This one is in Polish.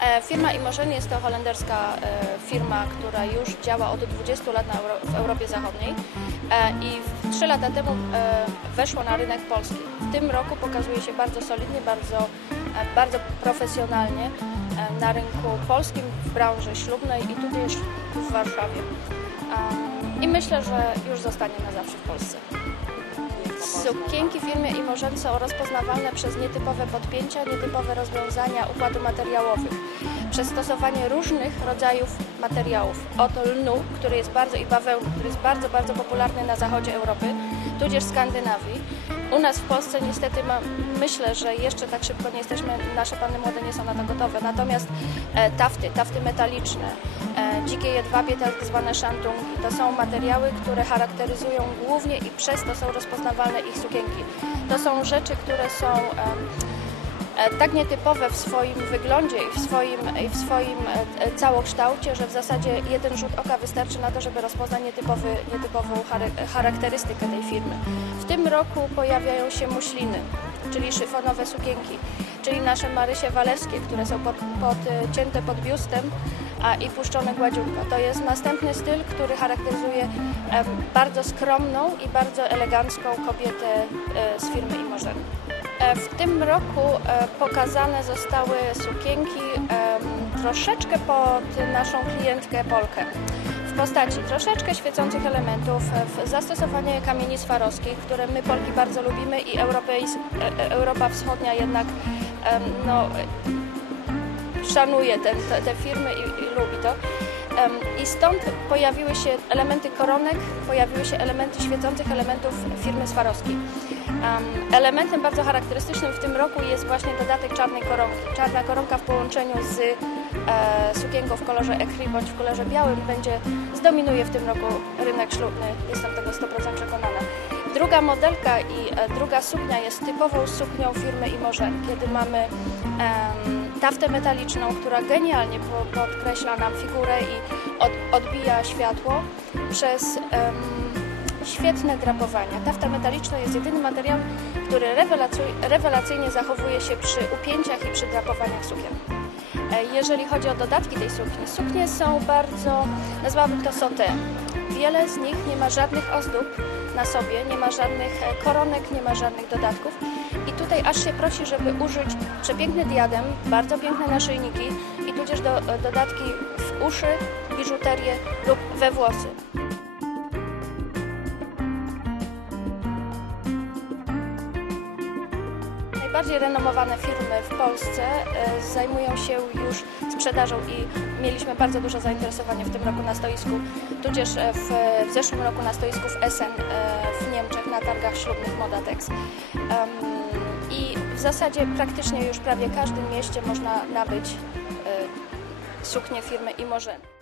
E, Firma Imogen jest to holenderska e, firma, która już działa od 20 lat w Europie Zachodniej e, i w- trzy lata temu weszło na rynek polski. W tym roku pokazuje się bardzo solidnie, bardzo, bardzo profesjonalnie na rynku polskim w branży ślubnej i tudzież w Warszawie. I myślę, że już zostanie na zawsze w Polsce. Sukienki firmy Imogen są rozpoznawalne przez nietypowe podpięcia, nietypowe rozwiązania układu materiałowych, przez stosowanie różnych rodzajów materiałów, od lnu, który jest bardzo i bawełny, który jest bardzo, bardzo popularny na zachodzie Europy, tudzież Skandynawii. U nas w Polsce niestety ma, myślę, że jeszcze tak szybko nie jesteśmy, nasze panny młode nie są na to gotowe. Natomiast e, tafty, tafty metaliczne, e, dzikie jedwabie, tak zwane szantungi, to są materiały, które charakteryzują głównie i przez to są rozpoznawalne ich sukienki. To są rzeczy, które są e, tak nietypowe w swoim wyglądzie i w swoim, i w swoim e, e, całokształcie, że w zasadzie jeden rzut oka wystarczy na to, żeby rozpoznać nietypowy, nietypową charakterystykę tej firmy. W tym roku pojawiają się muśliny, czyli szyfonowe sukienki, czyli nasze Marysie Walewskie, które są pod, podcięte pod biustem a, i puszczone gładziutko. To jest następny styl, który charakteryzuje bardzo skromną i bardzo elegancką kobietę e, z firmy Imogen. E, W tym roku e, pokazane zostały sukienki troszeczkę pod naszą klientkę Polkę. W postaci troszeczkę świecących elementów, e, zastosowanie kamieni swarowskich, które my Polki bardzo lubimy i Europejs- Europa Wschodnia jednak no, szanuje ten, te, te firmy i, i lubi to. I stąd pojawiły się elementy koronek, pojawiły się elementy świecących elementów firmy Swarowskiej. Em, Elementem bardzo charakterystycznym w tym roku jest właśnie dodatek czarnej koronki. Czarna koronka w połączeniu z e, sukienką w kolorze ecru bądź w kolorze białym będzie zdominuje w tym roku rynek ślubny. Jestem tego 100% przekonana. Druga modelka i e, druga suknia jest typową suknią firmy Imogen, kiedy mamy taftę metaliczną, która genialnie po, podkreśla nam figurę i od, odbija światło przez świetne drapowania. Tafta metaliczna jest jedynym materiałem, który rewelacyjnie zachowuje się przy upięciach i przy drapowaniach sukien. E, Jeżeli chodzi o dodatki tej sukni, suknie są bardzo, nazwałabym to sauté. Wiele z nich nie ma żadnych ozdób na sobie, nie ma żadnych e, koronek, nie ma żadnych dodatków. I tutaj aż się prosi, żeby użyć przepiękny diadem, bardzo piękne naszyjniki i tudzież do, e, dodatki w uszy, biżuterię lub we włosy. Najbardziej renomowane firmy w Polsce e, zajmują się już sprzedażą i mieliśmy bardzo duże zainteresowanie w tym roku na stoisku, tudzież e, w, w zeszłym roku na stoisku w Essen e, w Niemczech na targach ślubnych Modatex. I w zasadzie praktycznie już prawie w każdym mieście można nabyć suknię firmy Imogen.